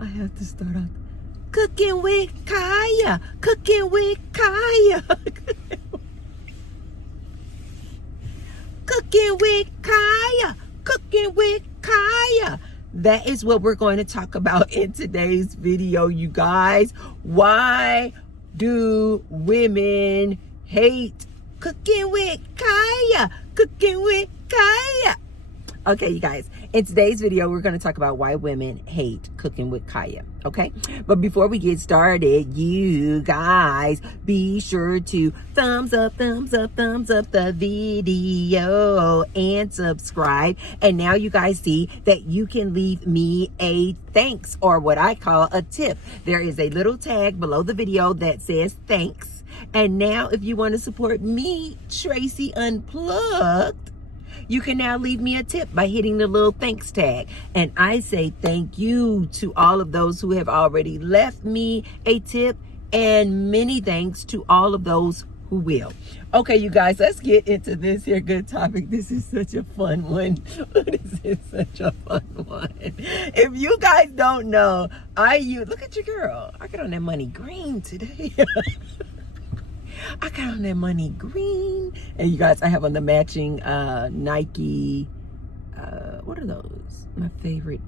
I have to start out. Cooking with Kaya. Cooking with Kaya. Cooking with Kaya. Cooking with Kaya. That is what we're going to talk about in today's video, you guys. Why do women hate cooking with Kaya? Cooking with Kaya. Okay, you guys, in today's video, we're going to talk about why women hate cooking with Kaya, okay? But before we get started, you guys, be sure to thumbs up the video and subscribe. And now you guys see that you can leave me a thanks, or what I call a tip. There is a little tag below the video that says thanks. And now if you want to support me, Tracy Unplugged, you can now leave me a tip by hitting the little thanks tag. And I say thank you to all of those who have already left me a tip, and many thanks to all of those who will. Okay, you guys, let's get into this here good topic. This is such a fun one. This is such a fun one. If you guys don't know, look at your girl. I got on that money green today. I got on that money green. And you guys, I have on the matching Nike, what are those? My favorite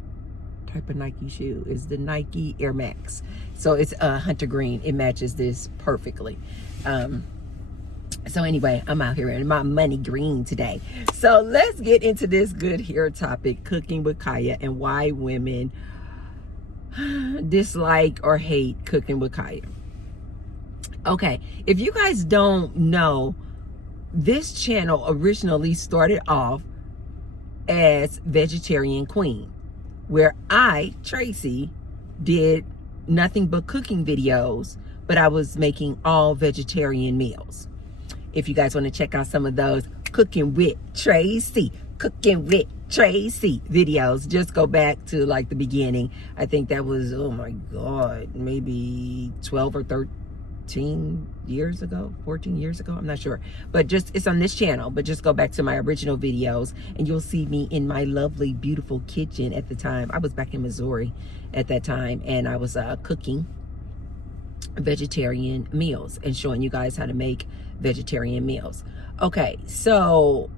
type of Nike shoe is the Nike Air Max. So it's hunter green. It matches this perfectly. So anyway, I'm out here in my money green today. So let's get into this good hair topic, cooking with Kaya, and why women dislike or hate cooking with Kaya. Okay, if you guys don't know, this channel originally started off as Vegetarian Queen, where I, Tracy, did nothing but cooking videos, but I was making all vegetarian meals. If you guys want to check out some of those Cooking with Tracy videos, just go back to like the beginning. I think that was, oh my God, maybe 12 or 13 years ago, 14 years ago, I'm not sure, but just, it's on this channel. But just go back to my original videos and you'll see me in my lovely, beautiful kitchen. At the time, I was back in Missouri at that time, and I was cooking vegetarian meals and showing you guys how to make vegetarian meals. Okay, so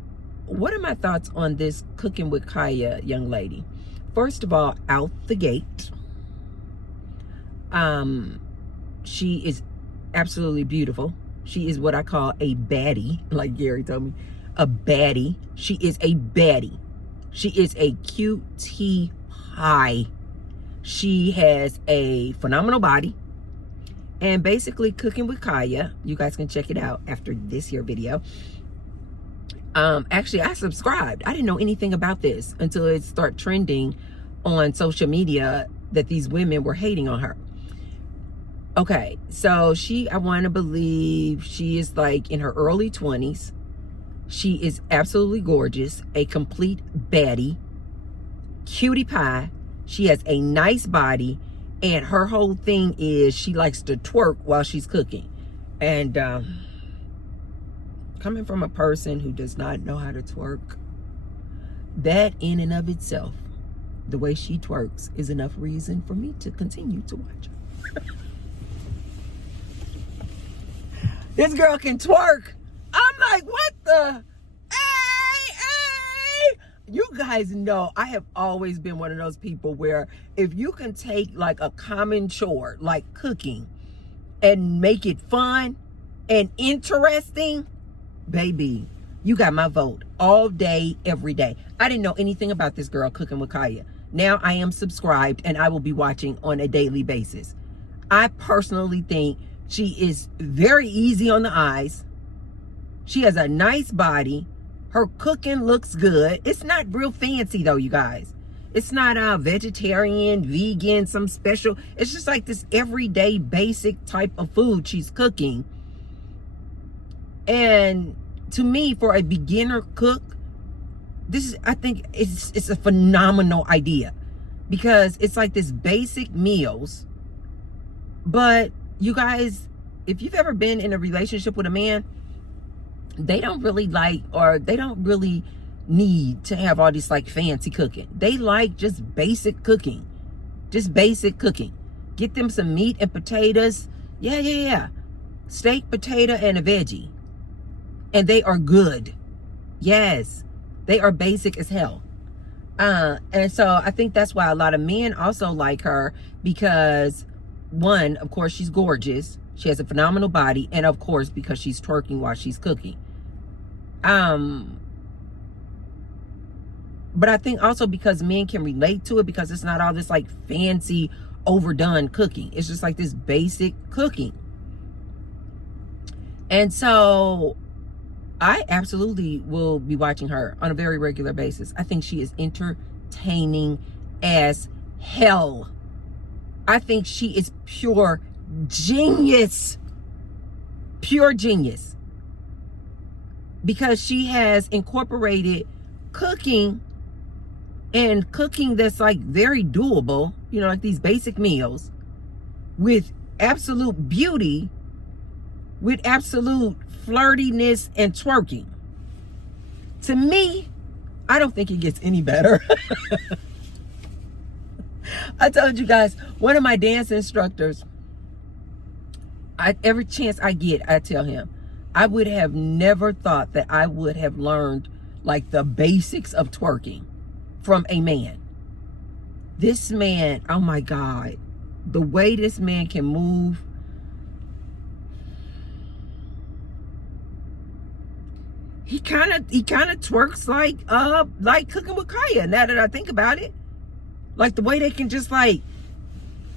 what are my thoughts on this cooking with Kaya young lady? First of all, out the gate, she is absolutely beautiful. She is what I call a baddie, like Gary told me, a baddie. She is a baddie. She is a cutie pie. She has a phenomenal body. And basically, Cooking with Kaya, you guys can check it out after this here video. Actually, I subscribed. I didn't know anything about this until it started trending on social media that these women were hating on her. Okay, so I want to believe she is like in her early 20s. She is absolutely gorgeous, a complete baddie, cutie pie. She has a nice body, and her whole thing is she likes to twerk while she's cooking. And coming from a person who does not know how to twerk, that in and of itself, the way she twerks, is enough reason for me to continue to watch her. This girl can twerk. I'm like, what the? Hey! You guys know I have always been one of those people where if you can take like a common chore, like cooking, and make it fun and interesting, baby, you got my vote all day, every day. I didn't know anything about this girl, Cooking with Kaya. Now I am subscribed and I will be watching on a daily basis. I personally think she is very easy on the eyes. She has a nice body. Her cooking looks good. It's not real fancy though, you guys. It's not vegetarian, vegan, some special. It's just like this everyday basic type of food she's cooking. And to me, for a beginner cook, I think it's a phenomenal idea, because it's like this basic meals. But you guys, if you've ever been in a relationship with a man, they don't really like, or they don't really need to have all this like fancy cooking. They like just basic cooking. Just basic cooking. Get them some meat and potatoes. Yeah. Steak, potato, and a veggie. And they are good. Yes. They are basic as hell. And so I think that's why a lot of men also like her, because one, of course, she's gorgeous. She has a phenomenal body. And of course, because she's twerking while she's cooking. But I think also because men can relate to it, because it's not all this like fancy, overdone cooking. It's just like this basic cooking. And so I absolutely will be watching her on a very regular basis. I think she is entertaining as hell. I think she is pure genius. Pure genius. Because she has incorporated cooking, and cooking that's like very doable, you know, like these basic meals, with absolute beauty, with absolute flirtiness and twerking. To me, I don't think it gets any better. I told you guys, one of my dance instructors, every chance I get, I tell him, I would have never thought that I would have learned like the basics of twerking from a man. This man, oh my God, the way this man can move. He kind of twerks like Cooking with Kaya, now that I think about it. Like the way they can just like,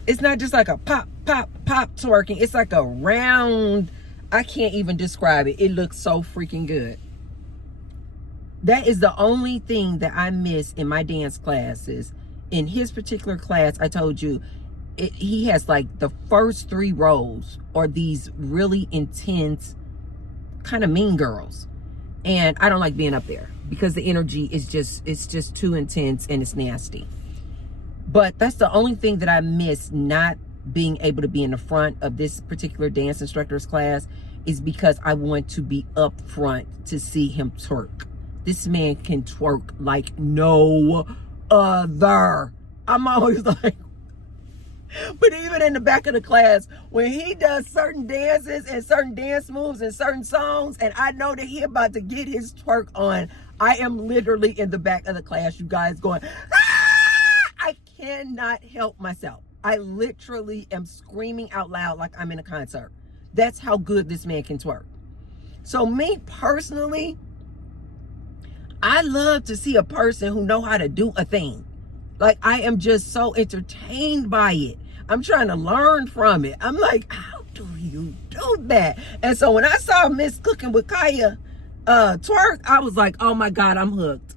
it's not just like a pop, pop, pop twerking. It's like a round, I can't even describe it. It looks so freaking good. That is the only thing that I miss in my dance classes. In his particular class, I told you, he has like the first 3 rows are these really intense, kind of mean girls. And I don't like being up there because the energy is it's just too intense and it's nasty. But that's the only thing that I miss not being able to be in the front of this particular dance instructor's class, is because I want to be up front to see him twerk. This man can twerk like no other. I'm always like, but even in the back of the class, when he does certain dances and certain dance moves and certain songs, and I know that he about to get his twerk on, I am literally in the back of the class, you guys, going, ah! I cannot help myself. I literally am screaming out loud like I'm in a concert. That's how good this man can twerk. So me personally, I love to see a person who know how to do a thing. Like, I am just so entertained by it. I'm trying to learn from it. I'm like, how do you do that? And so when I saw Miss Cooking with Kaya twerk, I was like, oh my God, I'm hooked.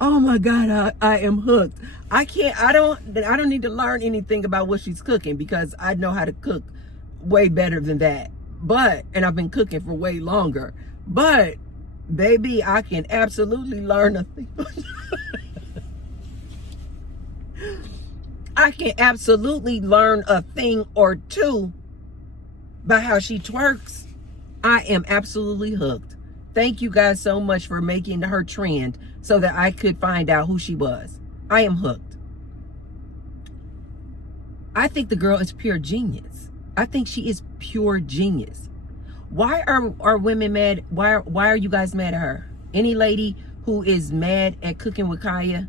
Oh my God, I am hooked. I don't need to learn anything about what she's cooking, because I know how to cook way better than that. And I've been cooking for way longer. But baby, I can absolutely learn a thing. I can absolutely learn a thing or two by how she twerks. I am absolutely hooked. Thank you guys so much for making her trend so that I could find out who she was. I am hooked. I think the girl is pure genius. I think she is pure genius. Why are women mad? Why are you guys mad at her? Any lady who is mad at Cooking with Kaya?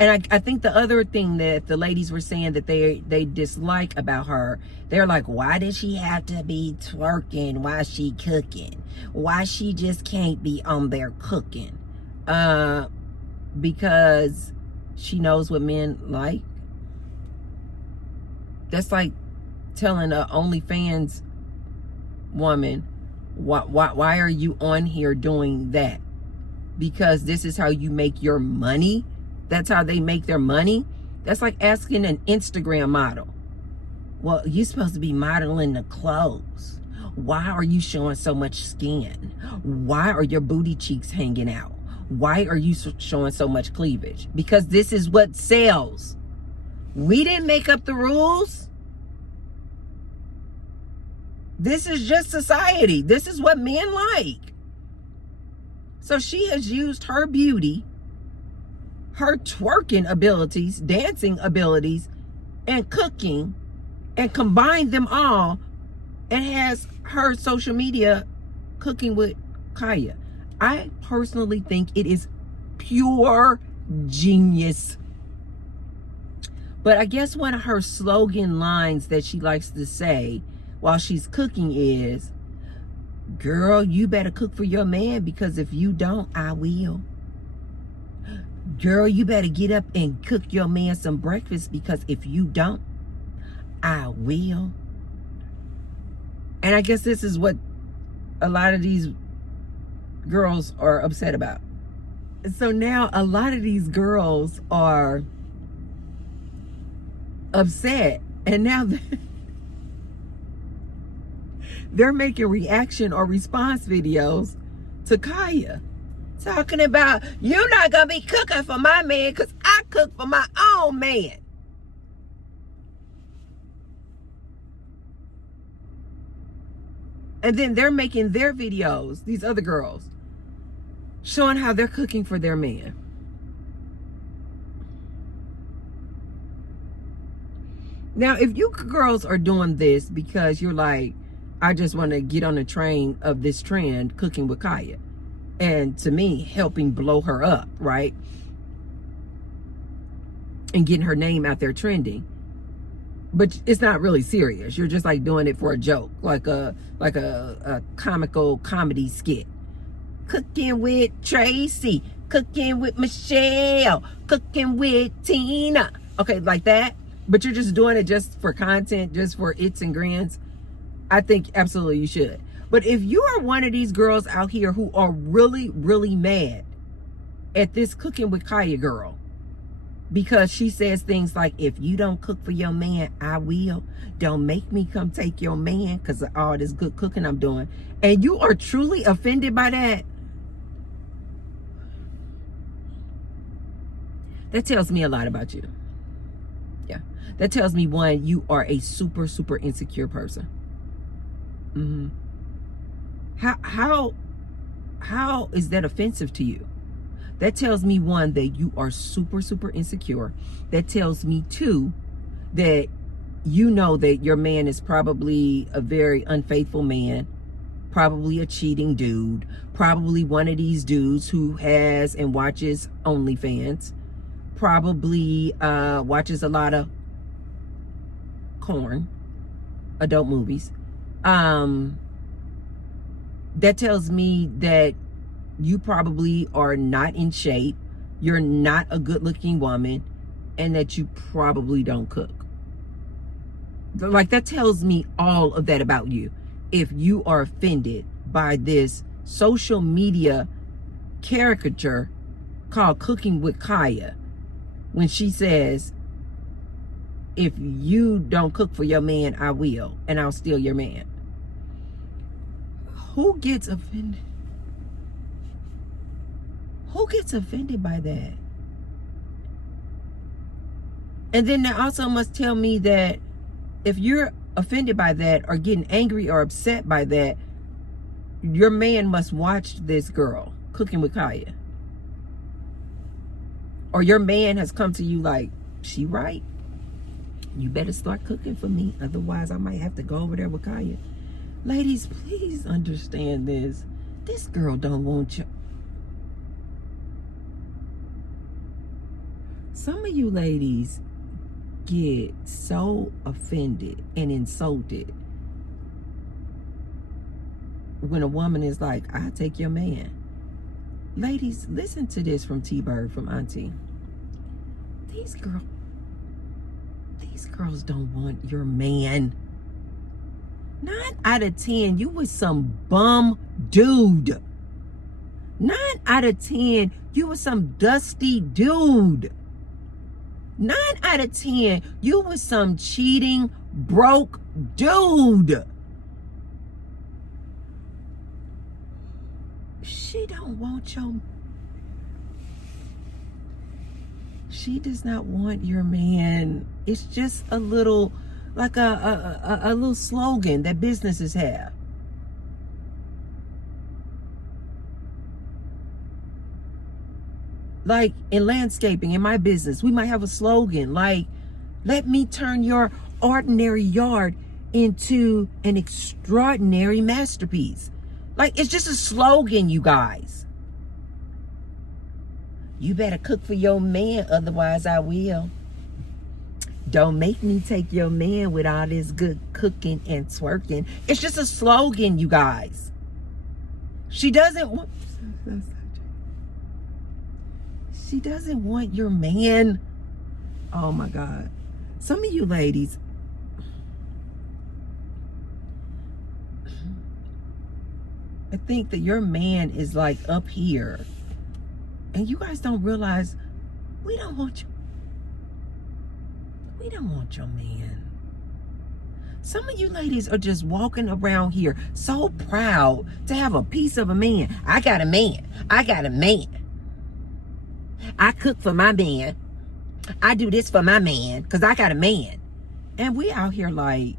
And I think the other thing that the ladies were saying that they dislike about her, they're like, why does she have to be twerking while she cooking? Why she just can't be on there cooking? Because she knows what men like. That's like telling a OnlyFans woman, why are you on here doing that? Because this is how you make your money. That's how they make their money. That's like asking an Instagram model, well, you're supposed to be modeling the clothes. Why are you showing so much skin? Why are your booty cheeks hanging out? Why are you showing so much cleavage? Because this is what sells. We didn't make up the rules. This is just society. This is what men like. So she has used her beauty her twerking abilities, dancing abilities, and cooking, and combine them all, and has her social media Cooking with Kaya. I personally think it is pure genius. But I guess one of her slogan lines that she likes to say while she's cooking is, girl, you better cook for your man, because if you don't, I will. Girl, you better get up and cook your man some breakfast, because if you don't, I will. And I guess this is what a lot of these girls are upset about. So now a lot of these girls are upset, and now they're making reaction or response videos to Kaya, talking about, you're not gonna be cooking for my man because I cook for my own man. And then they're making their videos, these other girls, showing how they're cooking for their man. Now, if you girls are doing this because you're like, I just want to get on the train of this trend, Cooking with Kaya, and to me, helping blow her up, right? And getting her name out there trending. But it's not really serious. You're just like doing it for a joke, like a comical comedy skit. Cooking with Tracy, cooking with Michelle, cooking with Tina. Okay, like that. But you're just doing it just for content, just for its and grins. I think absolutely you should. But if you are one of these girls out here who are really, really mad at this Cooking with Kaya girl, because she says things like, if you don't cook for your man, I will. Don't make me come take your man because of all this good cooking I'm doing. And you are truly offended by that. That tells me a lot about you. Yeah. That tells me, one, you are a super, super insecure person. How is that offensive to you? That tells me, one, that you are super, super insecure. That tells me, two, that you know that your man is probably a very unfaithful man, probably a cheating dude, probably one of these dudes who has and watches OnlyFans, probably watches a lot of porn, adult movies. That tells me that you probably are not in shape, you're not a good-looking woman, and that you probably don't cook. Like, that tells me all of that about you. If you are offended by this social media caricature called Cooking with Kaya, when she says, if you don't cook for your man, I will, and I'll steal your man. Who gets offended? Who gets offended by that? And then that also must tell me that if you're offended by that or getting angry or upset by that, your man must watch this girl, Cooking with Kaya. Or your man has come to you like, she right? You better start cooking for me. Otherwise, I might have to go over there with Kaya. Ladies, please understand this. This girl don't want you. Some of you ladies get so offended and insulted when a woman is like, I take your man. Ladies, listen to this from T-Bird, from Auntie. These girls don't want your man. 9 out of 10, you with some bum dude. 9 out of 10, you with some dusty dude. 9 out of 10, you with some cheating, broke dude. She don't want your... She does not want your man. It's just a little, like a little slogan that businesses have. Like in landscaping, in my business, we might have a slogan like, let me turn your ordinary yard into an extraordinary masterpiece. Like, it's just a slogan, you guys. You better cook for your man, otherwise I will. Don't make me take your man with all this good cooking and twerking. It's just a slogan, you guys. She doesn't want your man. Oh my God. Some of you ladies, I think that your man is like up here. And you guys don't realize we don't want you. We don't want your man. Some of you ladies are just walking around here so proud to have a piece of a man. I got a man. I got a man. I cook for my man. I do this for my man because I got a man. And we out here like,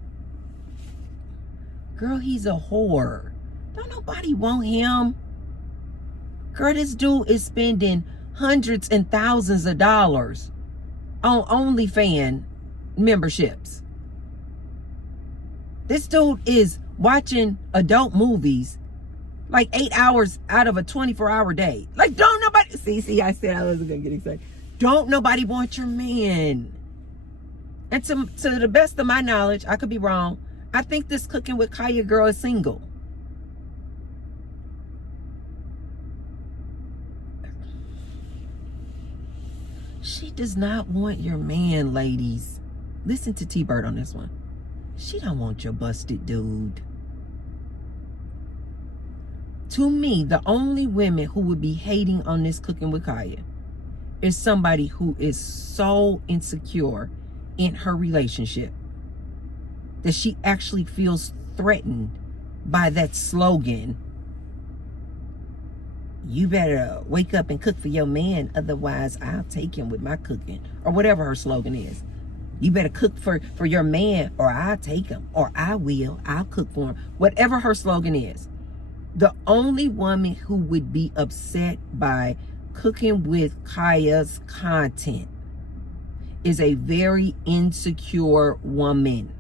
girl, he's a whore. Don't nobody want him. Girl, this dude is spending hundreds and thousands of dollars on OnlyFans memberships. This dude is watching adult movies like 8 hours out of a 24-hour day. Like, don't nobody... See, I said I wasn't going to get excited. Don't nobody want your man. And to the best of my knowledge, I could be wrong, I think this Cooking with Kaya girl is single. She does not want your man, ladies. Listen to T-Bird on this one. She don't want your busted dude. To me, the only women who would be hating on this Cooking with Kaya is somebody who is so insecure in her relationship that she actually feels threatened by that slogan. You better wake up and cook for your man, otherwise I'll take him with my cooking. Or whatever her slogan is. You better cook for your man, or I'll take him. Or I'll cook for him. Whatever her slogan is. The only woman who would be upset by Cooking with Kaya's content is a very insecure woman.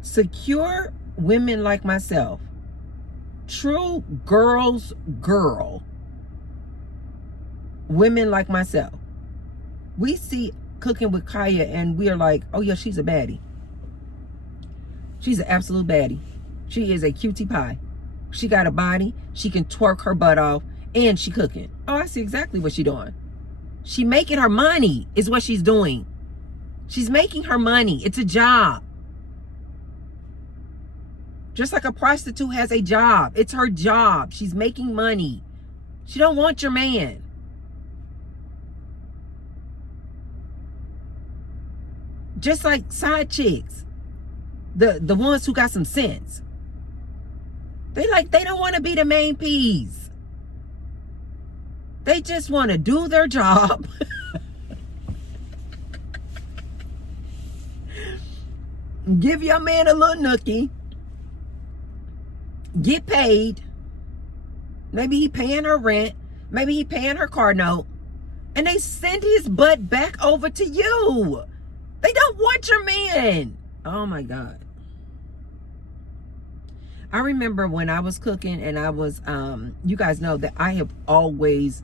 Secure women like myself, true girls girl, women like myself, we see Cooking with Kaya and we are like, oh yeah, she's a baddie. She's an absolute baddie. She is a cutie pie. She got a body. She can twerk her butt off, and she cooking. Oh, I see exactly what she doing. She making her money is what she's doing. She's making her money. It's a job. Just like a prostitute has a job. It's her job. She's making money. She don't want your man. Just like side chicks. The ones who got some sense. They don't want to be the main piece. They just want to do their job. Give your man a little nookie. Get paid. Maybe he paying her rent. Maybe he paying her car note. And they send his butt back over to you. They don't want your man. Oh my God. I remember when I was cooking and I was, you guys know that I have always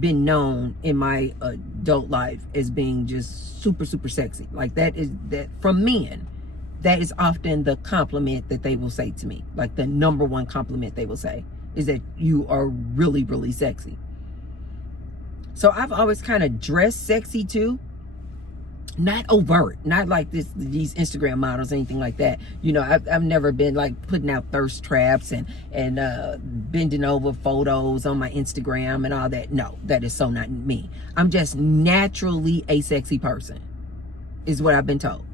been known in my adult life as being just super, super sexy. Like that from men, that is often the compliment that they will say to me. Like the number one compliment they will say is that you are really, really sexy. So I've always kind of dressed sexy too. Not overt, not like these Instagram models, anything like that. You know, I've never been like putting out thirst traps and bending over photos on my Instagram and all that. No, that is so not me. I'm just naturally a sexy person, is what I've been told.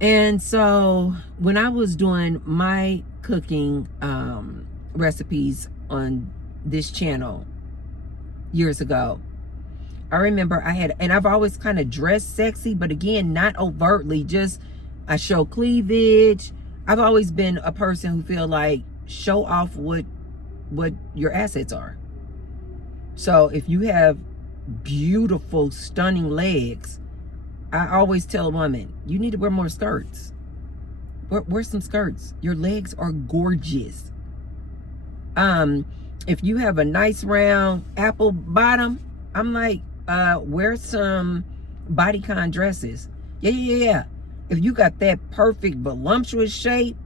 And so when I was doing my cooking recipes on this channel years ago, I remember I've always kind of dressed sexy, but again, not overtly, just I show cleavage. I've always been a person who feel like show off what what your assets are. So if you have beautiful, stunning legs, I always tell a woman, you need to wear more skirts. Wear some skirts. Your legs are gorgeous. If you have a nice round apple bottom, I'm like, wear some bodycon dresses. Yeah. If you got that perfect voluptuous shape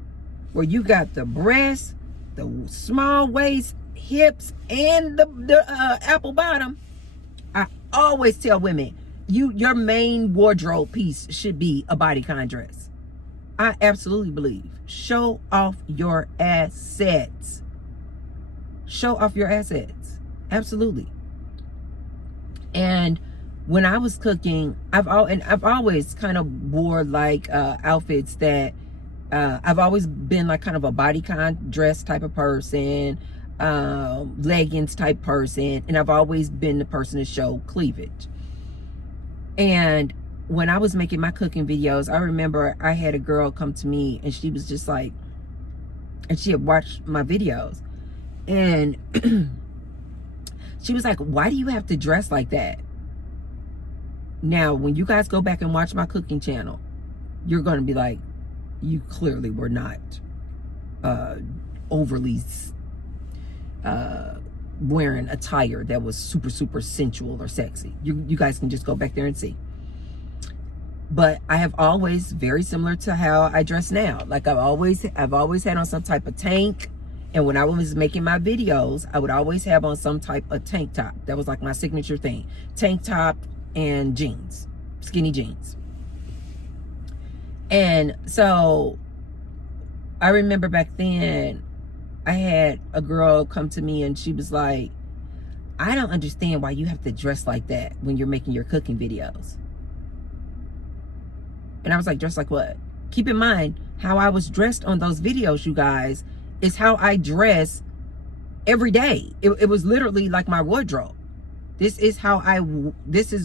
where you got the breasts, the small waist, hips, and the apple bottom, I always tell women, your main wardrobe piece should be a bodycon dress. I absolutely believe. Show off your assets. Show off your assets. Absolutely. And when I was cooking, I've always kind of wore like outfits that I've always been like kind of a bodycon dress type of person, leggings type person, and I've always been the person to show cleavage. And when I was making my cooking videos, I remember I had a girl come to me and she was just like, and she had watched my videos, and she was like, why do you have to dress like that? Now, when you guys go back and watch my cooking channel, you're going to be like, you clearly were not overly wearing attire that was super sensual or sexy. You guys can just go back there and see. But I have always, very similar to how I dress now. Like I've always had on some type of tank. And when I was making my videos, I would always have on some type of tank top. That was like my signature thing. Tank top and jeans, skinny jeans. And so I remember back then, I had a girl come to me and she was like, I don't understand why you have to dress like that when you're making your cooking videos. And I was like, dress like what? Keep in mind, how I was dressed on those videos, you guys, is how I dress every day. It was literally like my wardrobe. This is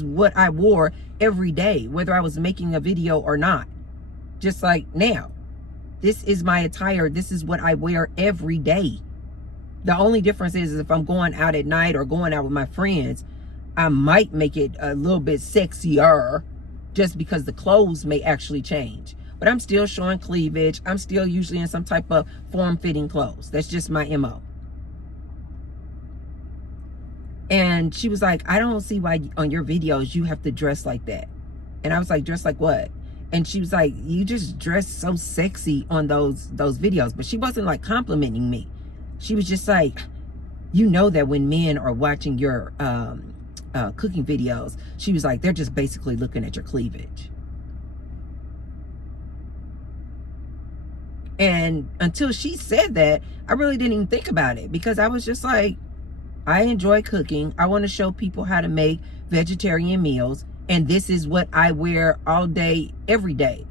what I wore every day, whether I was making a video or not. Just like now. This is my attire. This is what I wear every day. The only difference is if I'm going out at night or going out with my friends, I might make it a little bit sexier just because the clothes may actually change. But I'm still showing cleavage. I'm still usually in some type of form-fitting clothes. That's just my MO. And she was like, I don't see why on your videos you have to dress like that. And I was like, dress like what? And she was like, you just dress so sexy on those videos. But she wasn't like complimenting me. She was just like, you know that when men are watching your cooking videos, she was like, they're just basically looking at your cleavage. And until she said that, I really didn't even think about it, because I was just like, I enjoy cooking. I want to show people how to make vegetarian meals. And this is what I wear all day, every day,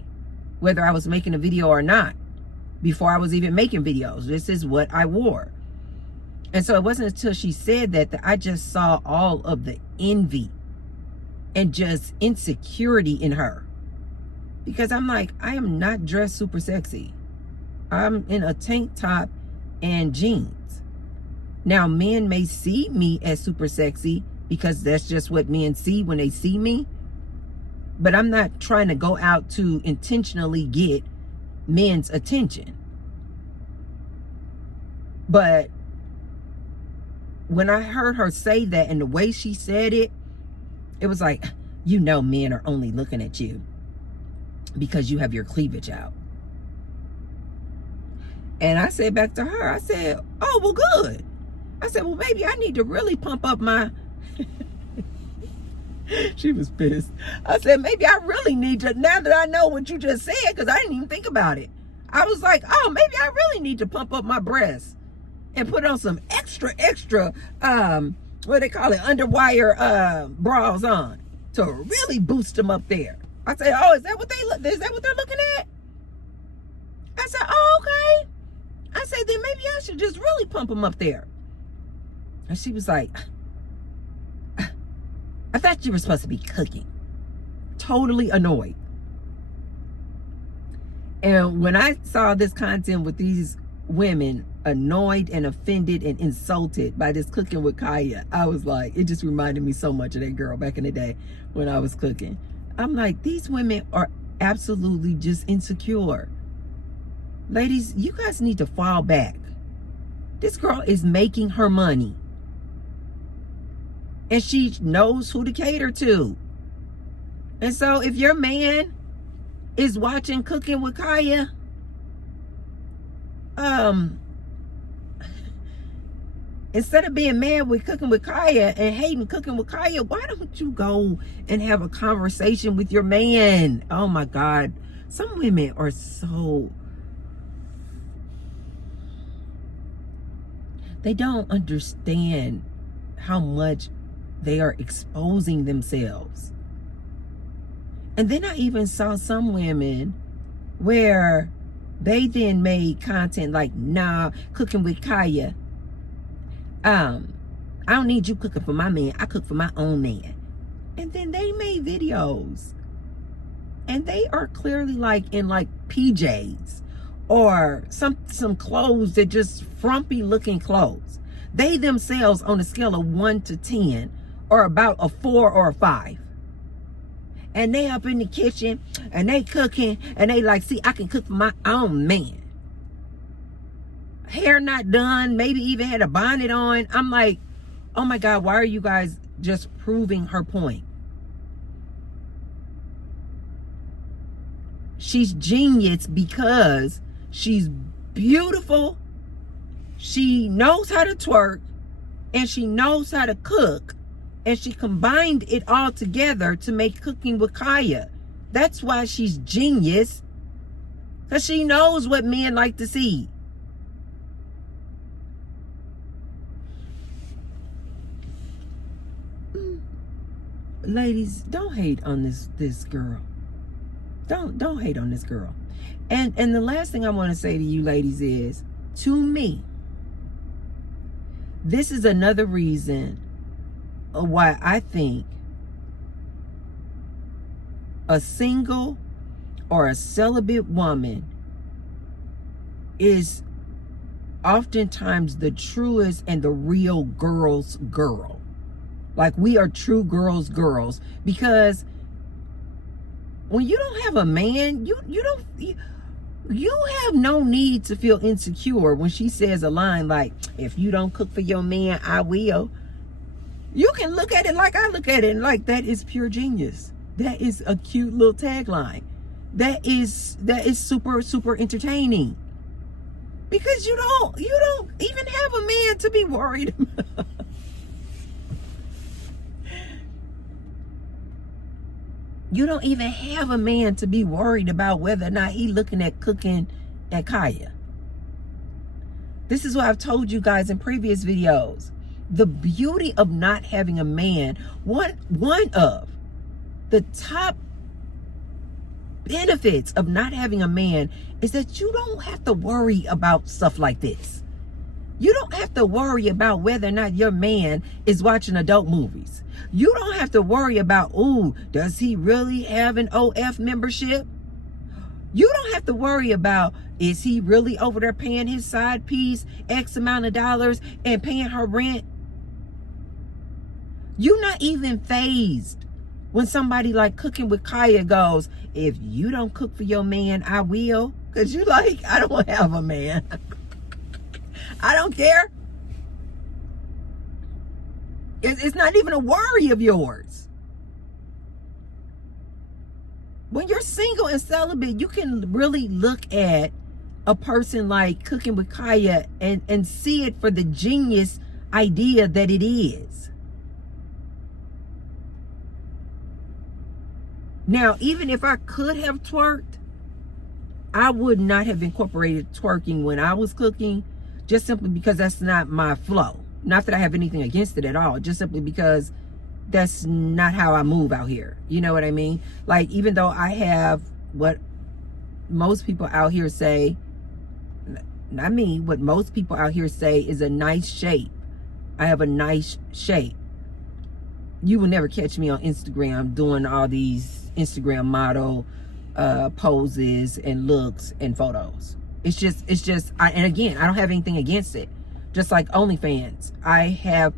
whether I was making a video or not. Before I was even making videos, this is what I wore. And so it wasn't until she said that I just saw all of the envy and just insecurity in her. Because I'm like, I am not dressed super sexy. I'm in a tank top and jeans. Now, men may see me as super sexy because that's just what men see when they see me. But I'm not trying to go out to intentionally get men's attention. But when I heard her say that and the way she said it, it was like, you know, men are only looking at you because you have your cleavage out. And I said back to her, I said, oh, well, good. I said, well, maybe I need to really pump up my... She was pissed. I said, maybe I really need to, now that I know what you just said, because I didn't even think about it. I was like, oh, maybe I really need to pump up my breasts and put on some extra, what they call it, underwire bras on to really boost them up there. I said, oh, is that what they're looking at? I said, oh, okay. I said, then maybe I should just really pump them up there. And she was like, I thought you were supposed to be cooking. Totally annoyed. And when I saw this content with these women annoyed and offended and insulted by this Cooking with Kaya. I was like, it just reminded me so much of that girl back in the day when I was cooking. I'm like, these women are absolutely just insecure. Ladies, you guys need to fall back. This girl is making her money. And she knows who to cater to. And so if your man is watching Cooking with Kaya, instead of being mad with Cooking with Kaya and hating Cooking with Kaya, why don't you go and have a conversation with your man? Oh my God. Some women are so... they don't understand how much they are exposing themselves. And then I even saw some women where they then made content like, nah, Cooking with Kaya, I don't need you cooking for my man. I cook for my own man. And then they made videos. And they are clearly like in like PJs or some clothes that just frumpy looking clothes. They themselves on a scale of 1 to 10 are about a 4 or a 5. And they up in the kitchen and they cooking and they like, see, I can cook for my own man. Hair not done, maybe even had a bonnet on. I'm like, oh my God, why are you guys just proving her point? She's genius because she's beautiful, she knows how to twerk, and she knows how to cook, and she combined it all together to make Cooking with Kaya. That's why she's genius, because she knows what men like to see. Ladies, don't hate on this girl. Don't hate on this girl. And the last thing I want to say to you ladies is, to me, this is another reason why I think a single or a celibate woman is oftentimes the truest and the real girl's girl. Like, we are true girls, because when you don't have a man, you have no need to feel insecure when she says a line like, if you don't cook for your man, I will. You can look at it like I look at it, and like, that is pure genius. That is a cute little tagline. That is super, super entertaining. Because you don't even have a man to be worried about. You don't even have a man to be worried about whether or not he looking at Cooking at Kaya. This is what I've told you guys in previous videos. The beauty of not having a man, one of the top benefits of not having a man is that you don't have to worry about stuff like this. You don't have to worry about whether or not your man is watching adult movies. You don't have to worry about, ooh, does he really have an OF membership? You don't have to worry about, is he really over there paying his side piece X amount of dollars and paying her rent? You're not even fazed when somebody like Cooking with Kaya goes, if you don't cook for your man, I will. Because you like, I don't have a man. I don't care. It's not even a worry of yours. When you're single and celibate, you can really look at a person like Cooking with Kaya and see it for the genius idea that it is. Now, even if I could have twerked, I would not have incorporated twerking when I was cooking, just simply because that's not my flow. Not that I have anything against it at all, just simply because that's not how I move out here. You know what I mean? Like, even though I have what most people out here say, not me, what most people out here say is a nice shape. I have a nice shape. You will never catch me on Instagram doing all these Instagram model poses and looks and photos. And again, I don't have anything against it. Just like OnlyFans, I have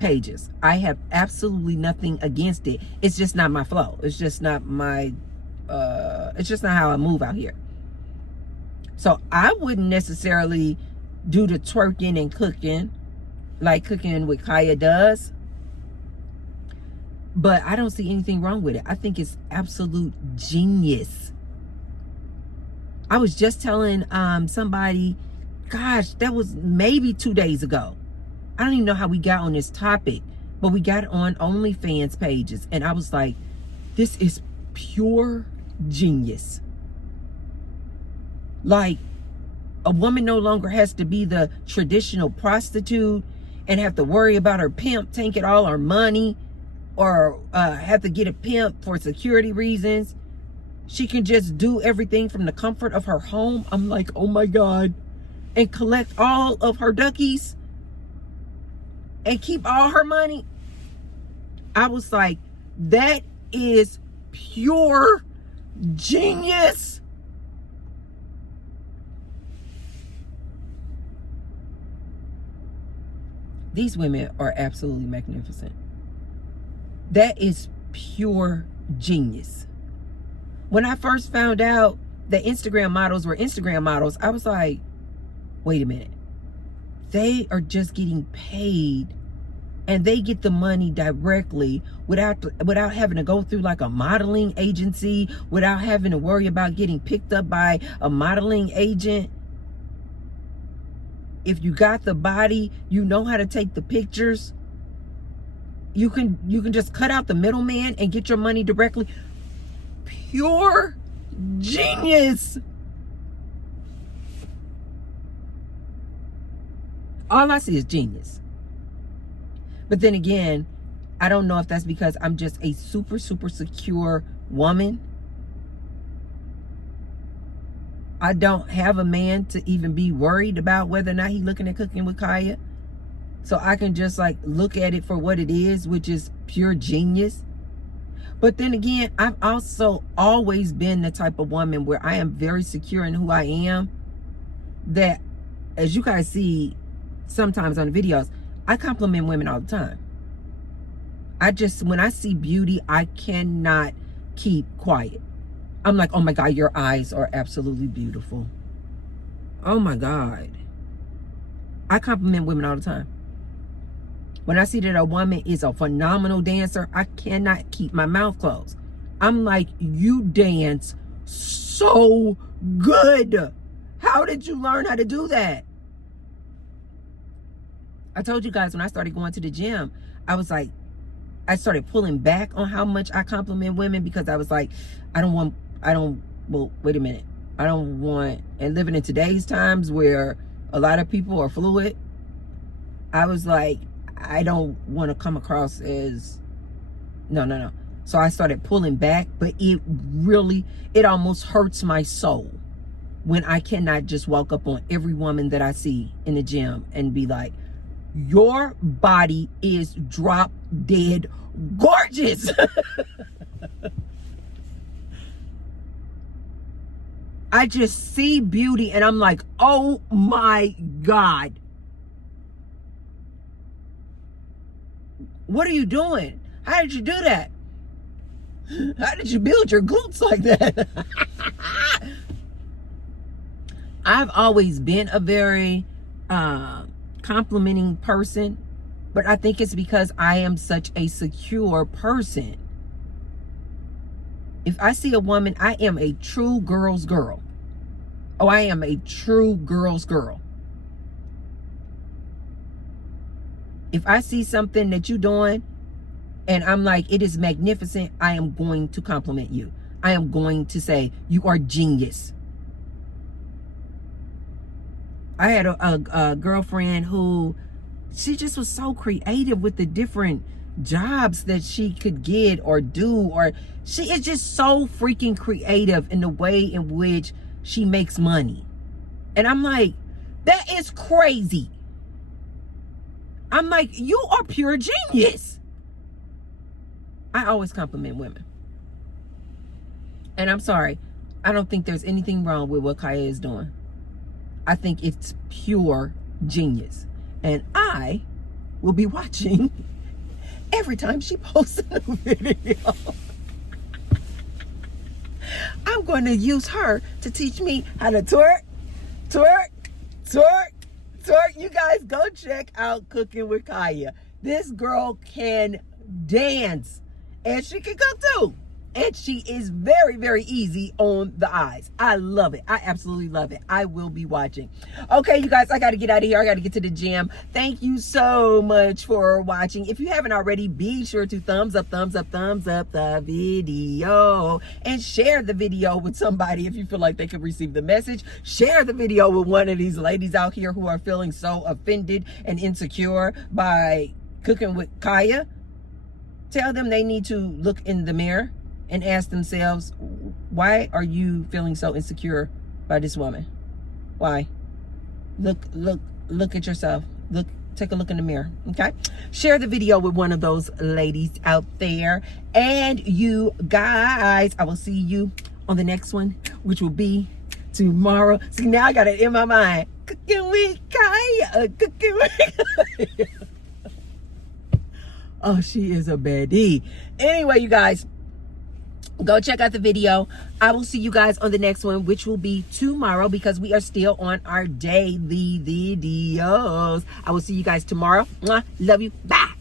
pages. I have absolutely nothing against it. It's just not my flow. It's just not my, it's just not how I move out here. So I wouldn't necessarily do the twerking and cooking like Cooking with Kaya does. But I don't see anything wrong with it. I think it's absolute genius. I was just telling somebody, gosh, that was maybe 2 days ago. I don't even know how we got on this topic, but we got on OnlyFans pages. And I was like, this is pure genius. Like, a woman no longer has to be the traditional prostitute and have to worry about her pimp taking all her money, or have to get a pimp for security reasons. She can just do everything from the comfort of her home. I'm like, oh my God. And collect all of her duckies and keep all her money. I was like, that is pure genius. These women are absolutely magnificent. That is pure genius. When I first found out that Instagram models were Instagram models, I was like, wait a minute. They are just getting paid, and they get the money directly without having to go through like a modeling agency, without having to worry about getting picked up by a modeling agent. If you got the body, you know how to take the pictures. You can just cut out the middleman and get your money directly. Pure genius. All I see is genius. But then again, I don't know if that's because I'm just a super, super secure woman. I don't have a man to even be worried about whether or not he's looking at Cooking with Kaya. So I can just like look at it for what it is, which is pure genius. But then again, I've also always been the type of woman where I am very secure in who I am. That, as you guys see sometimes on the videos, I compliment women all the time. When I see beauty, I cannot keep quiet. I'm like, oh my God, your eyes are absolutely beautiful. Oh my God. I compliment women all the time. When I see that a woman is a phenomenal dancer, I cannot keep my mouth closed. I'm like, you dance so good. How did you learn how to do that? I told you guys when I started going to the gym, I was like, I started pulling back on how much I compliment women, because I was like, well, wait a minute. I don't want, and living in today's times where a lot of people are fluid, I was like, I don't want to come across as, no. So I started pulling back, but it almost hurts my soul when I cannot just walk up on every woman that I see in the gym and be like, your body is drop dead gorgeous. I just see beauty and I'm like, oh my God. What are you doing? How did you do that? How did you build your glutes like that? I've always been a very complimenting person, but I think it's because I am such a secure person. If I see a woman, I am a true girl's girl. Oh, I am a true girl's girl. If I see something that you're doing and I'm like, it is magnificent, I am going to compliment you. I am going to say, you are genius. I had a girlfriend who, she just was so creative with the different jobs that she could get or do, or she is just so freaking creative in the way in which she makes money. And I'm like, that is crazy. I'm like, you are pure genius. I always compliment women. And I'm sorry, I don't think there's anything wrong with what Kaya is doing. I think it's pure genius. And I will be watching every time she posts a new video. I'm going to use her to teach me how to twerk. You guys go check out Cooking with Kaya. This girl can dance and she can cook too. And she is very, very easy on the eyes. I love it. I absolutely love it. I will be watching. Okay, you guys, I got to get out of here. I got to get to the gym. Thank you so much for watching. If you haven't already, be sure to thumbs up the video and share the video with somebody if you feel like they could receive the message. Share the video with one of these ladies out here who are feeling so offended and insecure by Cooking with Kaya. Tell them they need to look in the mirror and ask themselves, why are you feeling so insecure by this woman? Why? Look at yourself. Take a look in the mirror, okay? Share the video with one of those ladies out there. And you guys, I will see you on the next one, which will be tomorrow. See, now I got it in my mind. Cooking with Kaya, Cooking with Kaya. Oh, she is a baddie. Anyway, you guys, go check out the video. I will see you guys on the next one, which will be tomorrow because we are still on our daily videos. I will see you guys tomorrow. Mwah. Love you. Bye.